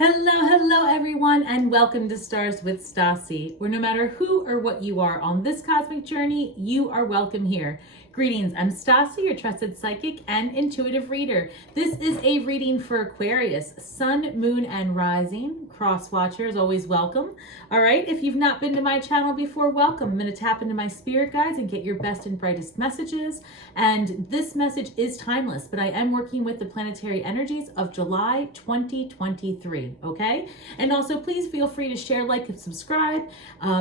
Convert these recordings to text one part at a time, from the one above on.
Hello everyone, and welcome to Stars with Stasi, where no matter who or what you are on this cosmic journey, you are welcome here. Greetings, I'm Stasi, your trusted psychic and intuitive reader. This is a reading for Aquarius, Sun, Moon, and Rising. Cross watchers, always welcome. All right, if you've not been to my channel before, welcome. I'm going to tap into my spirit guides and get your best and brightest messages. And this message is timeless, but I am working with the planetary energies of July 2023, okay? And also, please feel free to share, like, and subscribe,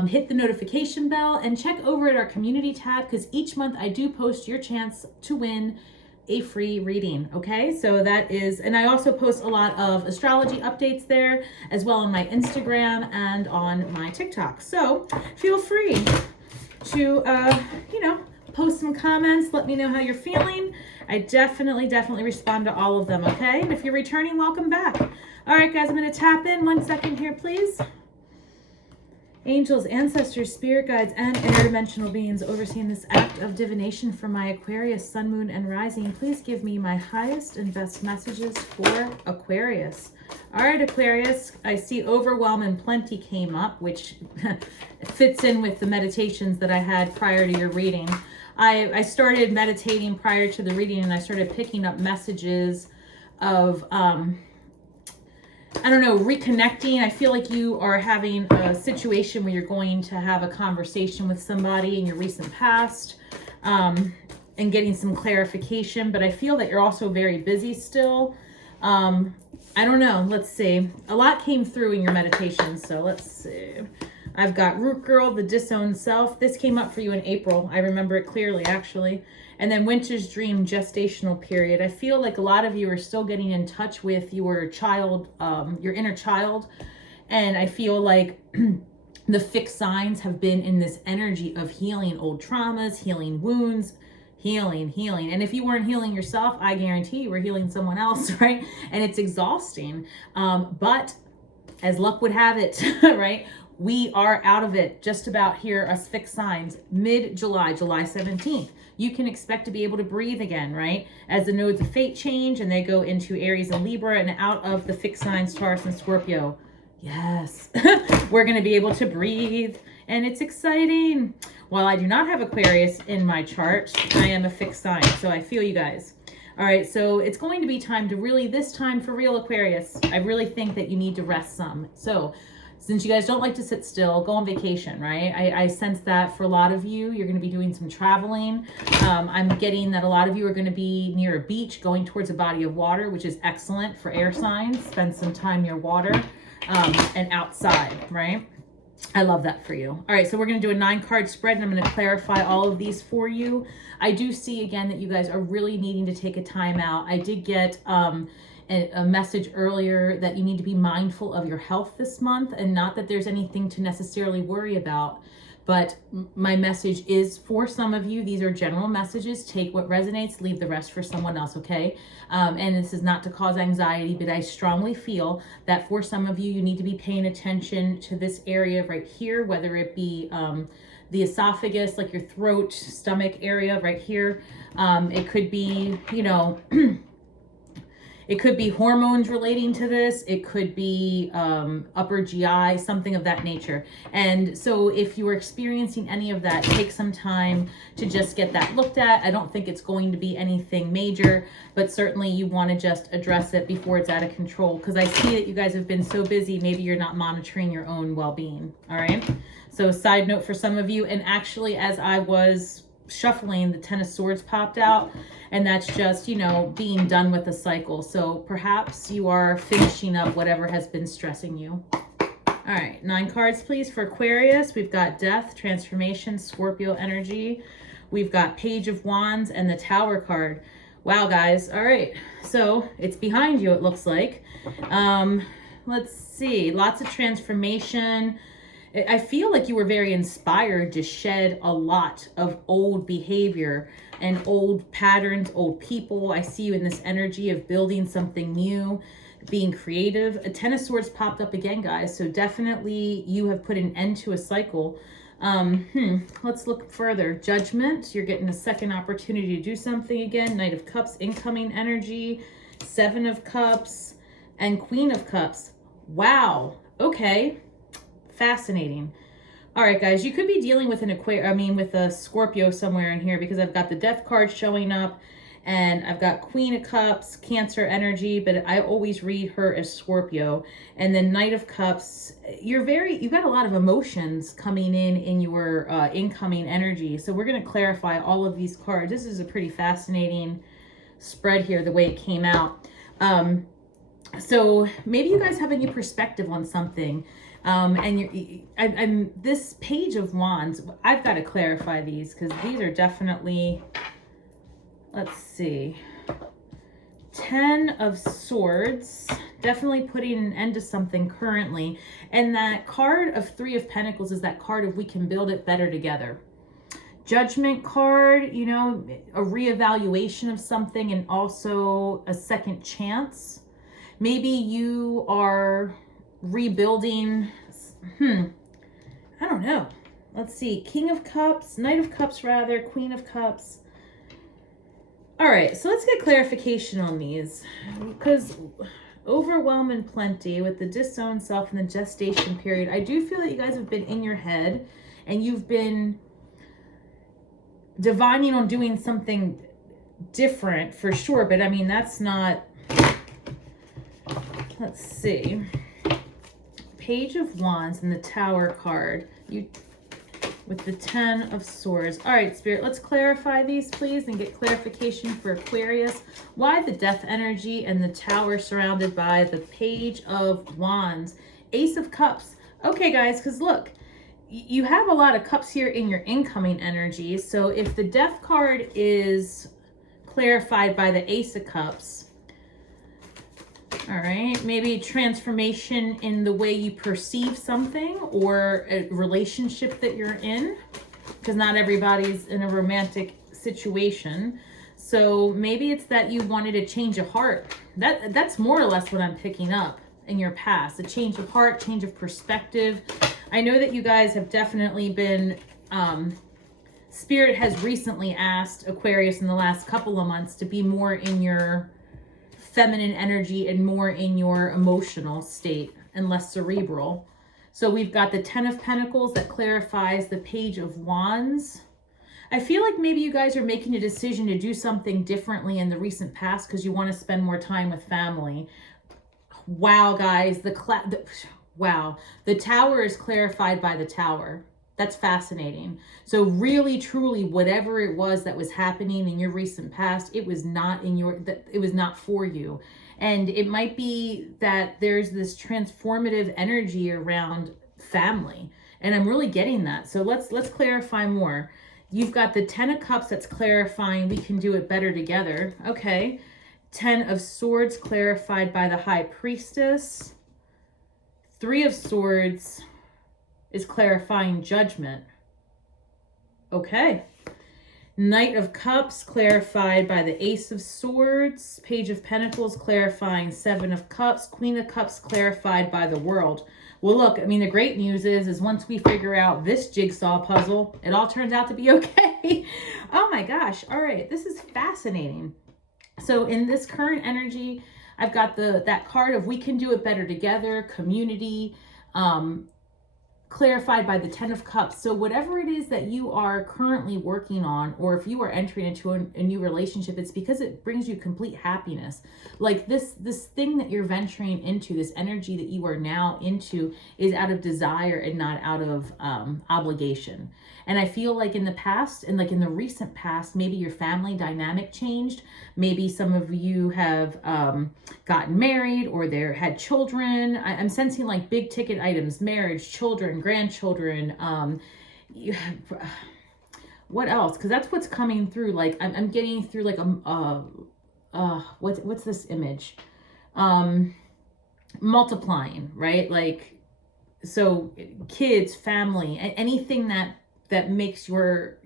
hit the notification bell, and check over at our community tab, because each month I do post your chance to win a free reading. Okay, so that is, and I also post a lot of astrology updates there as well on my Instagram and on my TikTok. So feel free to post some comments, let me know how you're feeling. I definitely respond to all of them. Okay, and if you're returning, welcome back. All right guys, I'm going to tap in 1 second here, please. Angels, ancestors, spirit guides, and interdimensional beings overseeing this act of divination for my Aquarius, Sun, Moon, and Rising, please give me my highest and best messages for Aquarius. All right, Aquarius, I see overwhelm and plenty came up, which fits in with the meditations that I had prior to your reading. I started meditating prior to the reading, and I started picking up messages of reconnecting. I feel like you are having a situation where you're going to have a conversation with somebody in your recent past, and getting some clarification, but I feel that you're also very busy still. I don't know. Let's see. A lot came through in your meditation, so let's see. I've got Root Girl, the disowned self. This came up for you in April. I remember it clearly, actually. And then Winter's Dream, gestational period. I feel like a lot of you are still getting in touch with your child, your inner child. And I feel like the fixed signs have been in this energy of healing old traumas, healing wounds, healing. And if you weren't healing yourself, I guarantee you were healing someone else, right? And it's exhausting. But as luck would have it, right? We are out of it just about here, us fixed signs, mid-July, July 17th. You can expect to be able to breathe again, right? As the nodes of fate change and they go into Aries and Libra and out of the fixed signs, Taurus and Scorpio. Yes, we're going to be able to breathe, and it's exciting. While I do not have Aquarius in my chart, I am a fixed sign, so I feel you guys. All right, so it's going to be time to really, this time for real, Aquarius, I really think that you need to rest some. So since you guys don't like to sit still, go on vacation, right? I sense that for a lot of you, you're going to be doing some traveling. I'm getting that a lot of you are going to be near a beach, going towards a body of water, which is excellent for air signs. Spend some time near water and outside, right? I love that for you. All right, so we're going to do a 9-card spread, and I'm going to clarify all of these for you. I do see, again, that you guys are really needing to take a time out. I did get a message earlier that you need to be mindful of your health this month, and not that there's anything to necessarily worry about, but my message is for some of you. These are general messages. Take what resonates, leave the rest for someone else, okay? And this is not to cause anxiety, but I strongly feel that for some of you, you need to be paying attention to this area right here, whether it be the esophagus, like your throat, stomach area right here. It could be, it could be hormones relating to this. It could be upper GI, something of that nature. And so if you are experiencing any of that, take some time to just get that looked at. I don't think it's going to be anything major, but certainly you want to just address it before it's out of control, because I see that you guys have been so busy, maybe you're not monitoring your own well-being. All right. So side note for some of you, and actually as I was shuffling, the 10 of Swords popped out, and that's just, being done with the cycle. So perhaps you are finishing up whatever has been stressing you. All right, 9 cards, please, for Aquarius. We've got Death, Transformation, Scorpio energy. We've got Page of Wands and the Tower card. Wow, guys. All right, so it's behind you, it looks like. Let's see, lots of transformation. I feel like you were very inspired to shed a lot of old behavior and old patterns, old people. I see you in this energy of building something new, being creative. A 10 of Swords popped up again, guys. So definitely you have put an end to a cycle. Let's look further. Judgment. You're getting a second opportunity to do something again. Knight of Cups, incoming energy. 7 of Cups and Queen of Cups. Wow. Okay. Fascinating. All right, guys, you could be dealing with with a Scorpio somewhere in here, because I've got the Death card showing up, and I've got Queen of Cups, Cancer energy, but I always read her as Scorpio. And then Knight of Cups, you've got a lot of emotions coming in your incoming energy. So we're going to clarify all of these cards. This is a pretty fascinating spread here, the way it came out. So maybe you guys have a new perspective on something. And this Page of Wands, I've got to clarify these, because these are definitely, let's see, 10 of Swords, definitely putting an end to something currently. And that card of 3 of Pentacles is that card of we can build it better together. Judgment card, you know, a reevaluation of something, and also a second chance. Maybe you are rebuilding, I don't know. Let's see, King of Cups, Knight of Cups rather, Queen of Cups. All right, so let's get clarification on these, because overwhelm and plenty with the disowned self and the gestation period. I do feel that you guys have been in your head, and you've been divining on doing something different for sure, but I mean, that's not, let's see. Page of Wands and the Tower card, with the 10 of Swords. All right, Spirit, let's clarify these, please, and get clarification for Aquarius. Why the Death energy and the Tower surrounded by the Page of Wands? Ace of Cups. Okay, guys, because look, you have a lot of cups here in your incoming energy. So if the Death card is clarified by the Ace of Cups, all right, maybe transformation in the way you perceive something, or a relationship that you're in, because not everybody's in a romantic situation. So maybe it's that you wanted a change of heart. That's more or less what I'm picking up in your past. A change of heart, change of perspective. I know that you guys have definitely been, Spirit has recently asked Aquarius in the last couple of months to be more in your feminine energy and more in your emotional state and less cerebral. So we've got the 10 of Pentacles that clarifies the Page of Wands. I feel like maybe you guys are making a decision to do something differently in the recent past because you want to spend more time with family. Wow, guys, wow, the Tower is clarified by the Tower. That's fascinating. So really, truly, whatever it was that was happening in your recent past, it was not it was not for you. And it might be that there's this transformative energy around family. And I'm really getting that. So let's clarify more. You've got the 10 of Cups that's clarifying we can do it better together. Okay. 10 of Swords clarified by the High Priestess. 3 of Swords is clarifying Judgment. Okay. Knight of Cups clarified by the Ace of Swords. Page of Pentacles clarifying 7 of Cups. Queen of Cups clarified by the World. Well, look, I mean, the great news is once we figure out this jigsaw puzzle, it all turns out to be okay. Oh my gosh. All right. This is fascinating. So in this current energy, I've got that card of we can do it better together, community, clarified by the 10 of Cups. So whatever it is that you are currently working on, or if you are entering into a new relationship, it's because it brings you complete happiness. Like this thing that you're venturing into, this energy that you are now into, is out of desire and not out of obligation. And I feel like in the past, and like in the recent past, maybe your family dynamic changed. Maybe some of you have gotten married, or had children. I'm sensing like big ticket items: marriage, children, grandchildren. What else? Because that's what's coming through. Like I'm getting through like what's this image? Multiplying, right? Like, so kids, family, anything that makes your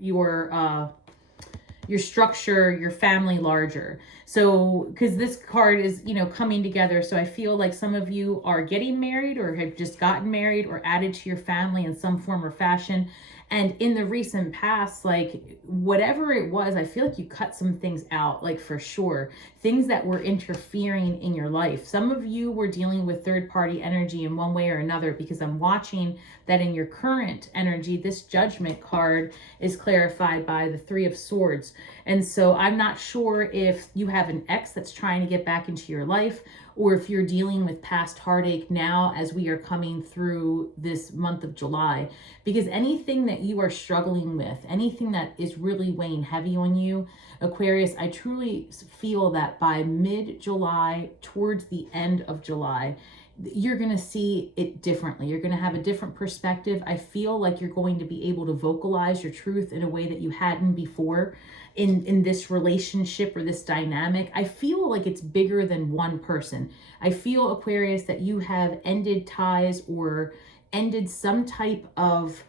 structure, your family larger. So, because this card is, coming together. So I feel like some of you are getting married, or have just gotten married, or added to your family in some form or fashion. And in the recent past, like whatever it was, I feel like you cut some things out, like for sure, things that were interfering in your life. Some of you were dealing with third-party energy in one way or another, because I'm watching that in your current energy, this Judgment card is clarified by the Three of Swords. And so I'm not sure if you have an ex that's trying to get back into your life, or if you're dealing with past heartache now as we are coming through this month of July. Because anything that you are struggling with, anything that is really weighing heavy on you, Aquarius, I truly feel that by mid-July, towards the end of July, you're going to see it differently. You're going to have a different perspective. I feel like you're going to be able to vocalize your truth in a way that you hadn't before in this relationship or this dynamic. I feel like it's bigger than one person. I feel, Aquarius, that you have ended ties or ended some type of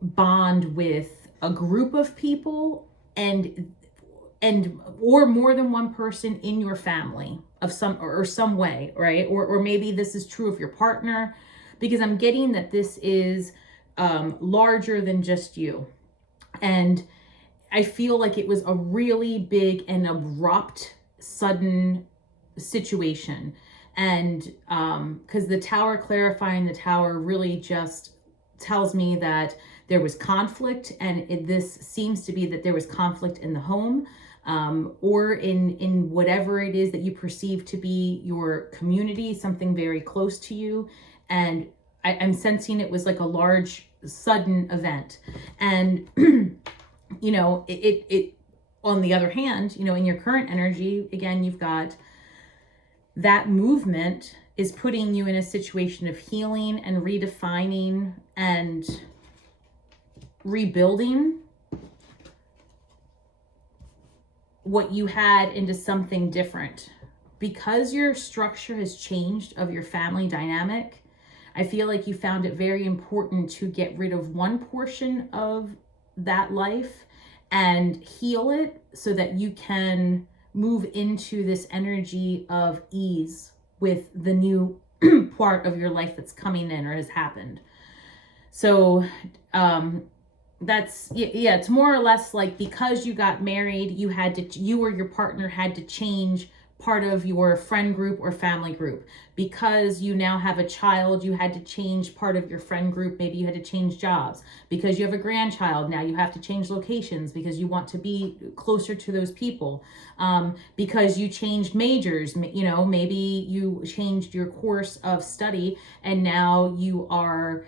bond with a group of people and or more than one person in your family of some way, right? Or maybe this is true of your partner, because I'm getting that this is larger than just you. And I feel like it was a really big and abrupt, sudden situation. And because the Tower, clarifying the Tower, really just tells me that there was conflict, and this seems to be that there was conflict in the home, or in whatever it is that you perceive to be your community, something very close to you. And I'm sensing it was like a large, sudden event. And you know, it on the other hand, you know, in your current energy, again, you've got that movement is putting you in a situation of healing and redefining and rebuilding what you had into something different. Because your structure has changed of your family dynamic, I feel like you found it very important to get rid of one portion of that life and heal it so that you can move into this energy of ease with the new part of your life that's coming in or has happened. So that's, yeah, it's more or less like, because you got married, you or your partner had to change part of your friend group or family group. Because you now have a child, you had to change part of your friend group. Maybe you had to change jobs. Because you have a grandchild, now you have to change locations because you want to be closer to those people. Because you changed majors, you know, maybe you changed your course of study and now you are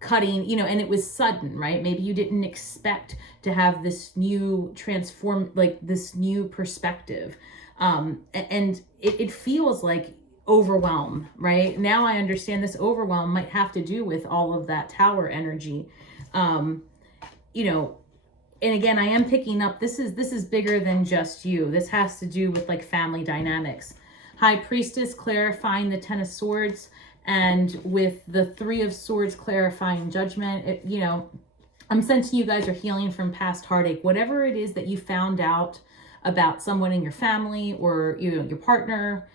cutting, you know, and it was sudden, right? Maybe you didn't expect to have this new this new perspective. And it feels like overwhelm, right? Now I understand this overwhelm might have to do with all of that Tower energy. You know, and again, I am picking up, this is bigger than just you. This has to do with like family dynamics. High Priestess clarifying the Ten of Swords, and with the Three of Swords clarifying Judgment. You know, I'm sensing you guys are healing from past heartache. Whatever it is that you found out about someone in your family or, you know, your partner,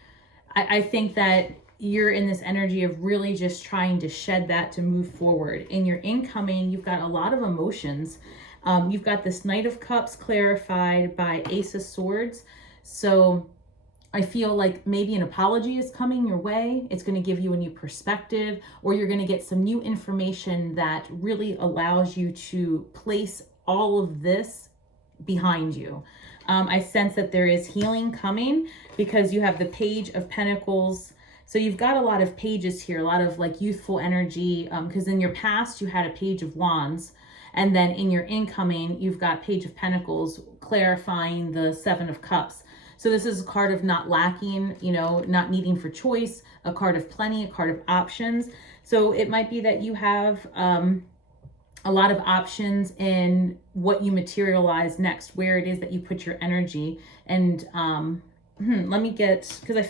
I think that you're in this energy of really just trying to shed that to move forward. In your incoming, you've got a lot of emotions. You've got this Knight of Cups clarified by Ace of Swords. So I feel like maybe an apology is coming your way. It's going to give you a new perspective, or you're going to get some new information that really allows you to place all of this behind you. I sense that there is healing coming because you have the Page of Pentacles. So you've got a lot of pages here, a lot of like youthful energy, because in your past you had a Page of Wands, and then in your incoming you've got Page of Pentacles clarifying the Seven of Cups. So this is a card of not lacking, you know, not needing for choice, a card of plenty, a card of options. So it might be that you have a lot of options in what you materialize next, where it is that you put your energy. And let me get, because I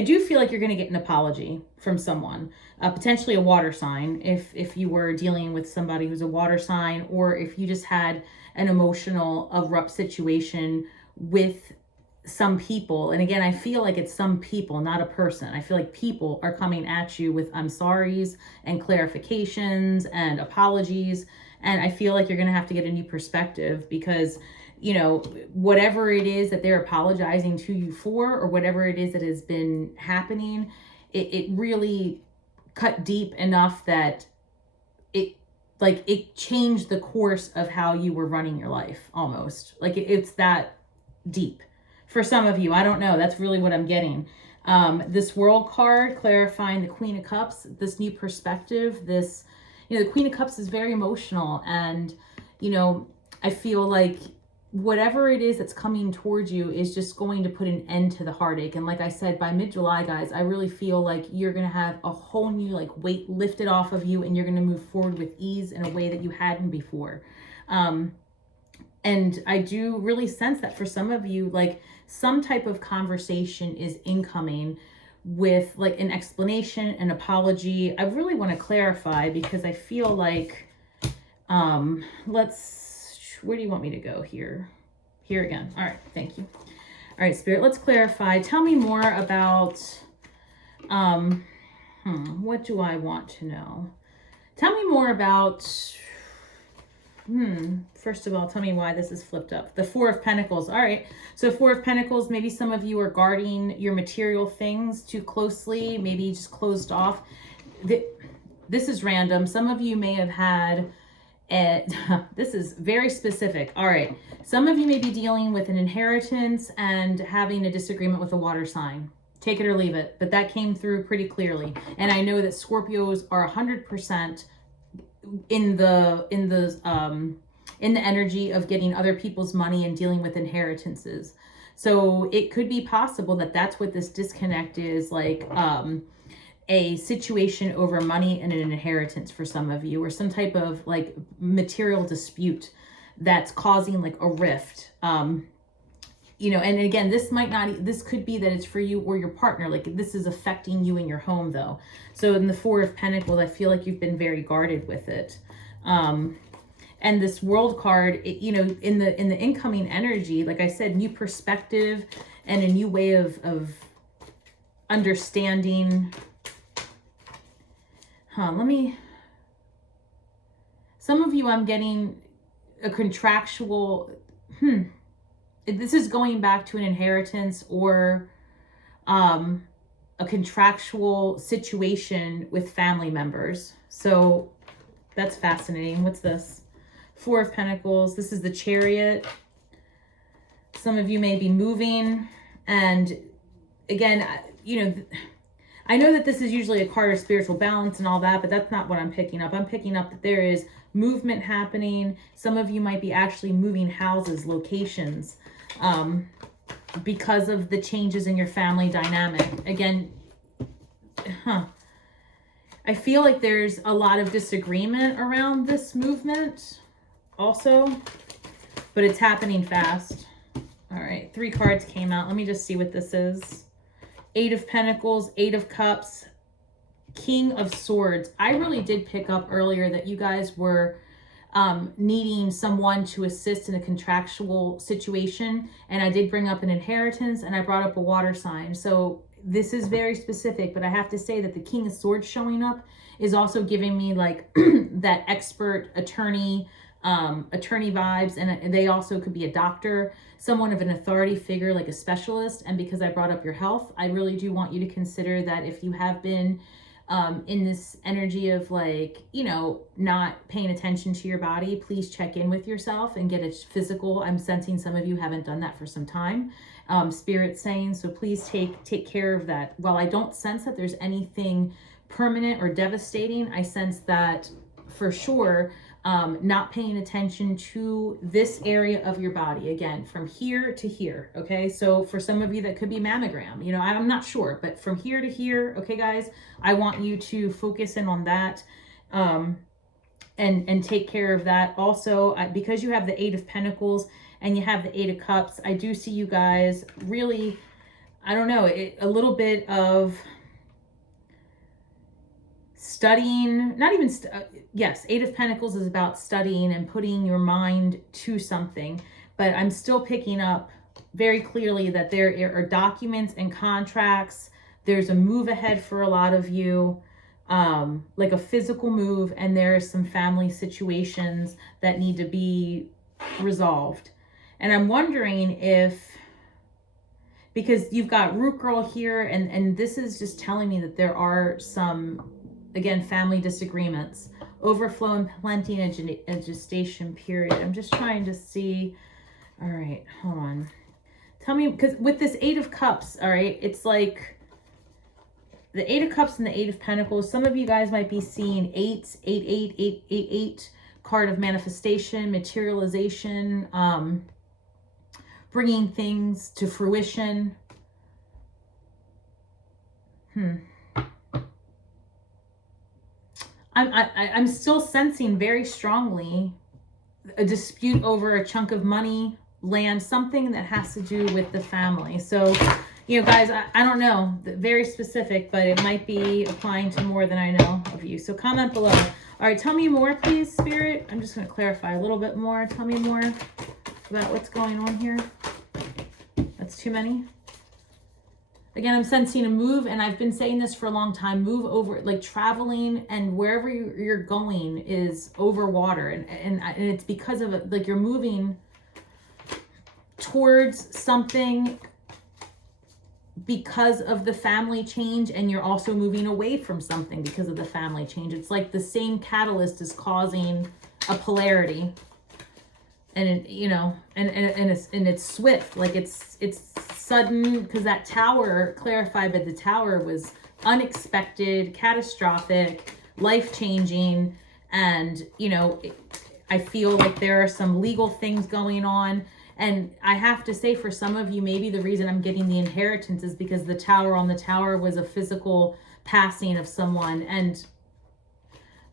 do feel like you're going to get an apology from someone, potentially a water sign, if you were dealing with somebody who's a water sign, or if you just had an emotional, abrupt situation with some people, and again, I feel like it's some people, not a person. I feel like people are coming at you with I'm sorries and clarifications and apologies. And I feel like you're going to have to get a new perspective because, you know, whatever it is that they're apologizing to you for, or whatever it is that has been happening, it really cut deep enough that it changed the course of how you were running your life almost. Like it's that deep. For some of you, I don't know. That's really what I'm getting. This World card clarifying the Queen of Cups, this new perspective, this, you know, the Queen of Cups is very emotional. And, you know, I feel like whatever it is that's coming towards you is just going to put an end to the heartache. And like I said, by mid-July, guys, I really feel like you're going to have a whole new like weight lifted off of you, and you're going to move forward with ease in a way that you hadn't before. And I do really sense that for some of you, like some type of conversation is incoming with like an explanation, an apology. I really want to clarify because I feel like, where do you want me to go here? Here again. All right. Thank you. All right, Spirit, let's clarify. Tell me more about, what do I want to know? Tell me more about, first of all, tell me why this is flipped up. The Four of Pentacles. All right. So Four of Pentacles, maybe some of you are guarding your material things too closely, maybe just closed off. This is random. Some of you may have had, this is very specific. All right. Some of you may be dealing with an inheritance and having a disagreement with a water sign. Take it or leave it. But that came through pretty clearly. And I know that Scorpios are 100% in the energy of getting other people's money and dealing with inheritances. So it could be possible that that's what this disconnect is, like a situation over money and an inheritance for some of you, or some type of like material dispute that's causing like a rift. You know, and again, this could be that it's for you or your partner. Like this is affecting you in your home though. So in the Four of Pentacles, I feel like you've been very guarded with it. And this World card, you know, in the incoming energy, like I said, new perspective and a new way of understanding. Some of you, I'm getting a contractual, this is going back to an inheritance or a contractual situation with family members. So that's fascinating. What's this? Four of Pentacles. This is the Chariot. Some of you may be moving. And again, you know, I know that this is usually a card of spiritual balance and all that, but that's not what I'm picking up. I'm picking up that there is movement happening. Some of you might be actually moving houses, locations, because of the changes in your family dynamic. Again, I feel like there's a lot of disagreement around this movement also, but it's happening fast. All right, 3 cards came out. Let me just see what this is. 8 of Pentacles, 8 of Cups, King of Swords. I really did pick up earlier that you guys were needing someone to assist in a contractual situation. And I did bring up an inheritance and I brought up a water sign. So this is very specific, but I have to say that the King of Swords showing up is also giving me like that expert attorney vibes, and they also could be a doctor, someone of an authority figure, like a specialist. And because I brought up your health, I really do want you to consider that if you have been in this energy of like, you know, not paying attention to your body, please check in with yourself and get a physical. I'm sensing some of you haven't done that for some time. Spirit's saying, so please take care of that. While I don't sense that there's anything permanent or devastating, I sense that for sure, not paying attention to this area of your body, again, from here to here. Okay. So for some of you that could be mammogram, you know, I'm not sure, but from here to here. Okay, guys, I want you to focus in on that, and take care of that. Also, because you have the 8 of Pentacles and you have the 8 of Cups, I do see you guys really, I don't know, a little bit of studying, not even, yes, 8 of Pentacles is about studying and putting your mind to something, but I'm still picking up very clearly that there are documents and contracts. There's a move ahead for a lot of you, like a physical move, and there are some family situations that need to be resolved. And I'm wondering if, because you've got Root Girl here, and this is just telling me that there are some, again, family disagreements, overflow and plenty in a gestation period. I'm just trying to see. All right, hold on. Tell me, because with this Eight of Cups, all right, it's like the Eight of Cups and the Eight of Pentacles. Some of you guys might be seeing 8, 8, 8, 8, 8, 8, card of manifestation, materialization, bringing things to fruition. I'm still sensing very strongly a dispute over a chunk of money, land, something that has to do with the family. So, you know, guys, I don't know, very specific, but it might be applying to more than I know of you. So comment below. All right, tell me more, please, Spirit. I'm just going to clarify a little bit more. Tell me more about what's going on here. That's too many. Again, I'm sensing a move, and I've been saying this for a long time, move over, like traveling, and wherever you're going is over water. And it's because of it, like you're moving towards something because of the family change, and you're also moving away from something because of the family change. It's like the same catalyst is causing a polarity. And it, you know, and it's swift, like it's sudden, because that tower, clarified by the tower, was unexpected, catastrophic, life-changing. And, you know, I feel like there are some legal things going on. And I have to say, for some of you, maybe the reason I'm getting the inheritance is because the tower on the tower was a physical passing of someone. And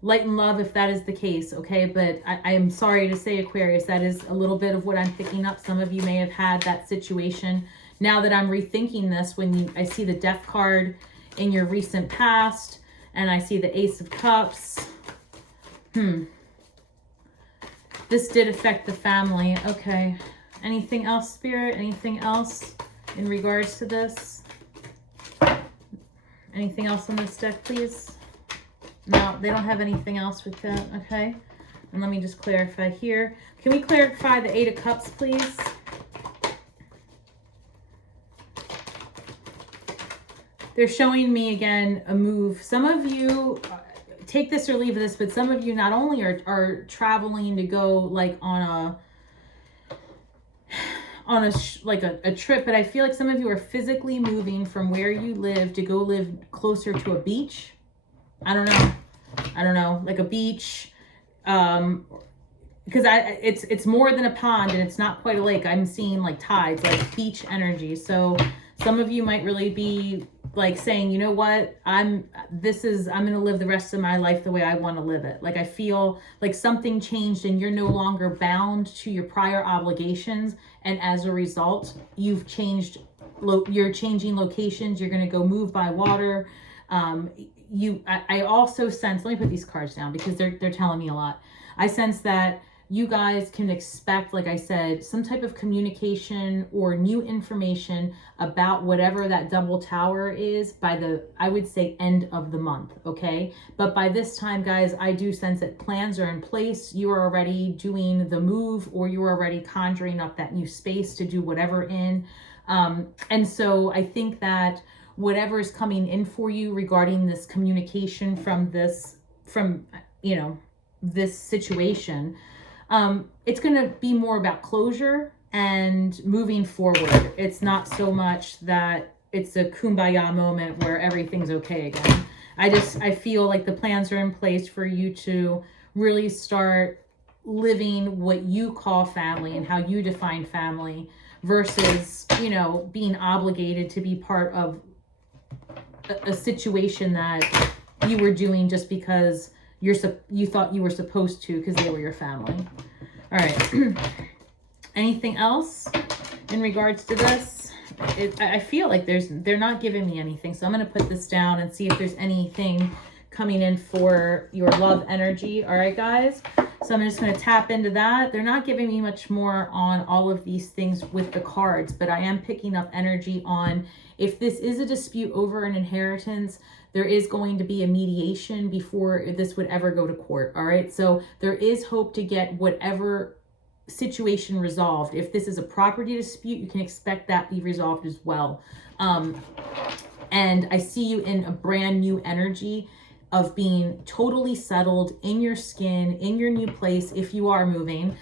light and love if that is the case, okay? But I am sorry to say, Aquarius, that is a little bit of what I'm picking up. Some of you may have had that situation. Now that I'm rethinking this, I see the Death card in your recent past, and I see the Ace of Cups. This did affect the family. Okay. Anything else, Spirit? Anything else in regards to this? Anything else on this deck, please? No, they don't have anything else with that. Okay. And let me just clarify here. Can we clarify the Eight of Cups, please? They're showing me, again, a move. Some of you, take this or leave this, but some of you not only are traveling to go like on a trip, but I feel like some of you are physically moving from where you live to go live closer to a beach. I don't know, like a beach, because it's more than a pond, and it's not quite a lake. I'm seeing like tides, like beach energy. So some of you might really be like saying, you know what, I'm gonna live the rest of my life the way I want to live it. Like I feel like something changed, and you're no longer bound to your prior obligations, and as a result, you've changed. You're changing locations. You're gonna go move by water. I also sense, let me put these cards down because they're telling me a lot. I sense that you guys can expect, like I said, some type of communication or new information about whatever that double tower is by the, I would say, end of the month, okay? But by this time, guys, I do sense that plans are in place. You are already doing the move, or you're already conjuring up that new space to do whatever in. And so I think that whatever is coming in for you regarding this communication from this situation, it's going to be more about closure and moving forward. It's not so much that it's a kumbaya moment where everything's okay again. I feel like the plans are in place for you to really start living what you call family and how you define family, versus, you know, being obligated to be part of a situation that you were doing just because you thought you were supposed to, because they were your family. All right. Anything else in regards to this? I feel like they're not giving me anything, so I'm going to put this down and see if there's anything coming in for your love energy. All right, guys. So I'm just going to tap into that. They're not giving me much more on all of these things with the cards, but I am picking up energy on if this is a dispute over an inheritance, there is going to be a mediation before this would ever go to court. All right. So there is hope to get whatever situation resolved. If this is a property dispute, you can expect that be resolved as well. And I see you in a brand new energy of being totally settled in your skin, in your new place, if you are moving,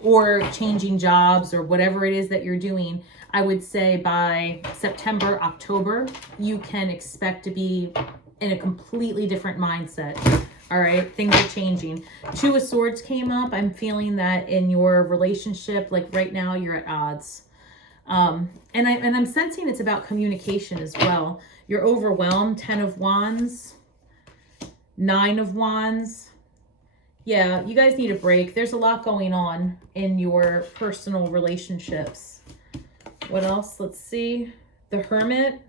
or changing jobs or whatever it is that you're doing. I would say by September, October, you can expect to be in a completely different mindset. All right, things are changing. Two of Swords came up. I'm feeling that in your relationship, like right now, you're at odds. And I'm sensing it's about communication as well. You're overwhelmed. 10 of Wands, 9 of Wands. Yeah, you guys need a break. There's a lot going on in your personal relationships. What else? Let's see. The Hermit.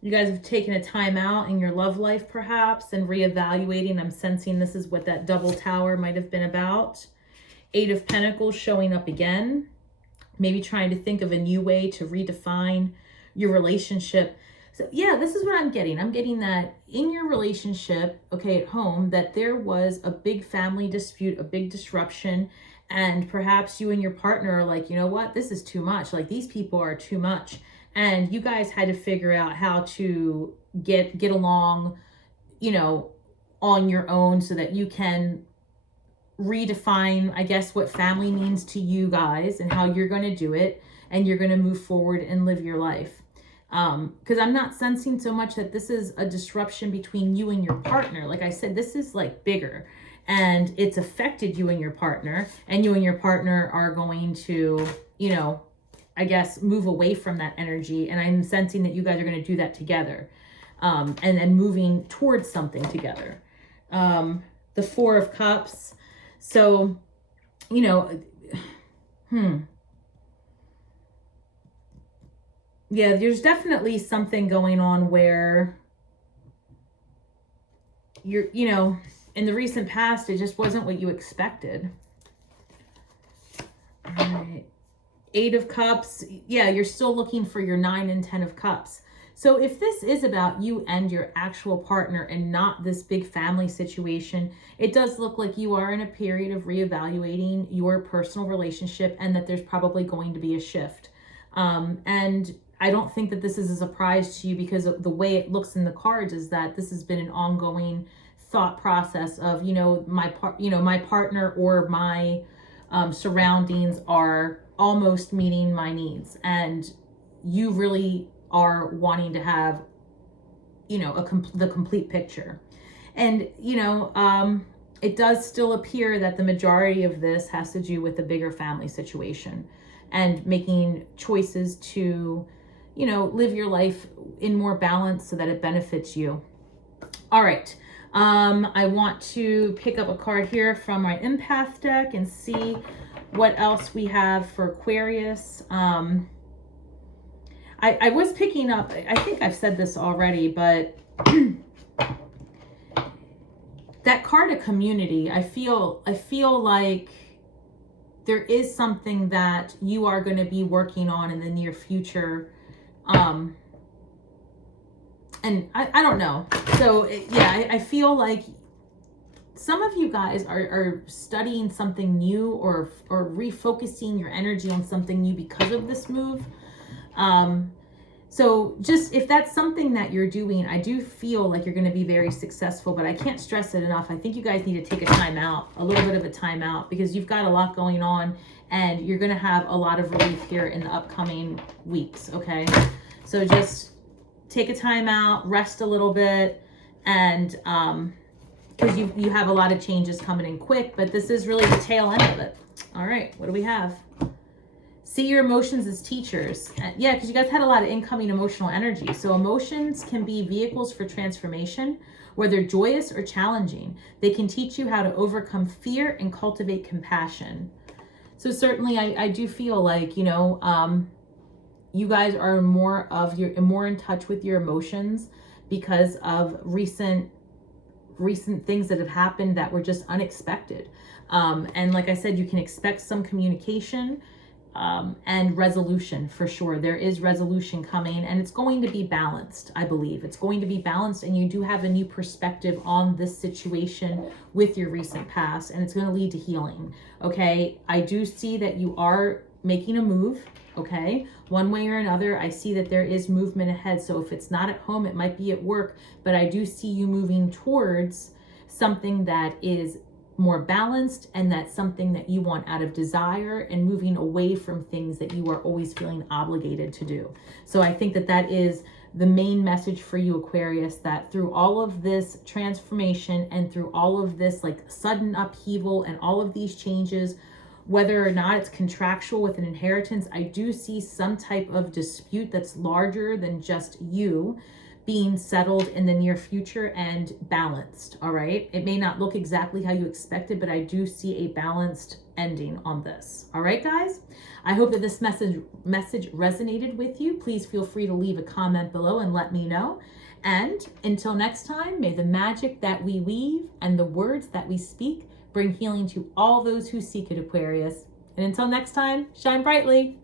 You guys have taken a time out in your love life, perhaps, and reevaluating. I'm sensing this is what that double tower might have been about. 8 of Pentacles showing up again. Maybe trying to think of a new way to redefine your relationship. So yeah, this is what I'm getting. I'm getting that in your relationship, okay, at home, that there was a big family dispute, a big disruption, and perhaps you and your partner are like, you know what, this is too much. Like, these people are too much. And you guys had to figure out how to get along, you know, on your own so that you can redefine, I guess, what family means to you guys and how you're going to do it, and you're going to move forward and live your life. Because I'm not sensing so much that this is a disruption between you and your partner. Like I said, this is like bigger, and it's affected you and your partner, and you and your partner are going to, you know, I guess, move away from that energy. And I'm sensing that you guys are going to do that together, and then moving towards something together. The 4 of Cups. So, you know, yeah, there's definitely something going on where you're, you know, in the recent past, it just wasn't what you expected. All right. 8 of Cups. Yeah, you're still looking for your 9 and 10 of Cups. So if this is about you and your actual partner and not this big family situation, it does look like you are in a period of reevaluating your personal relationship, and that there's probably going to be a shift. And I don't think that this is a surprise to you, because the way it looks in the cards is that this has been an ongoing thought process of, you know, my partner or my surroundings are almost meeting my needs, and you really are wanting to have, you know, the complete picture. And, you know, it does still appear that the majority of this has to do with the bigger family situation and making choices to, you know, live your life in more balance so that it benefits you. All right. I want to pick up a card here from my empath deck and see what else we have for Aquarius. I was picking up, I think I've said this already, but that card of community, I feel like there is something that you are going to be working on in the near future. And I don't know. So yeah, I feel like some of you guys are studying something new or refocusing your energy on something new because of this move. So just if that's something that you're doing, I do feel like you're going to be very successful, but I can't stress it enough. I think you guys need to take a time out, a little bit of a time out, because you've got a lot going on and you're going to have a lot of relief here in the upcoming weeks. Okay. So just take a time out, rest a little bit, and, because you have a lot of changes coming in quick, but this is really the tail end of it. All right, what do we have? See your emotions as teachers. Yeah, because you guys had a lot of incoming emotional energy. So emotions can be vehicles for transformation, whether joyous or challenging. They can teach you how to overcome fear and cultivate compassion. So certainly I do feel like, you know, you guys are more in touch with your emotions because of recent recent things that have happened that were just unexpected. And like I said, you can expect some communication and resolution for sure. There is resolution coming, and it's going to be balanced. I believe it's going to be balanced, and you do have a new perspective on this situation with your recent past, and it's going to lead to healing. Okay, I do see that you are making a move. Okay, one way or another, I see that there is movement ahead. So if it's not at home, it might be at work, but I do see you moving towards something that is more balanced, and that's something that you want out of desire, and moving away from things that you are always feeling obligated to do. So I think that that is the main message for you, Aquarius, that through all of this transformation and through all of this like sudden upheaval and all of these changes, whether or not it's contractual with an inheritance, I do see some type of dispute that's larger than just you being settled in the near future and balanced. All right, it may not look exactly how you expected, but I do see a balanced ending on this. All right, guys, I hope that this message resonated with you. Please feel free to leave a comment below and let me know. And until next time, may the magic that we weave and the words that we speak bring healing to all those who seek it, Aquarius. And until next time, shine brightly.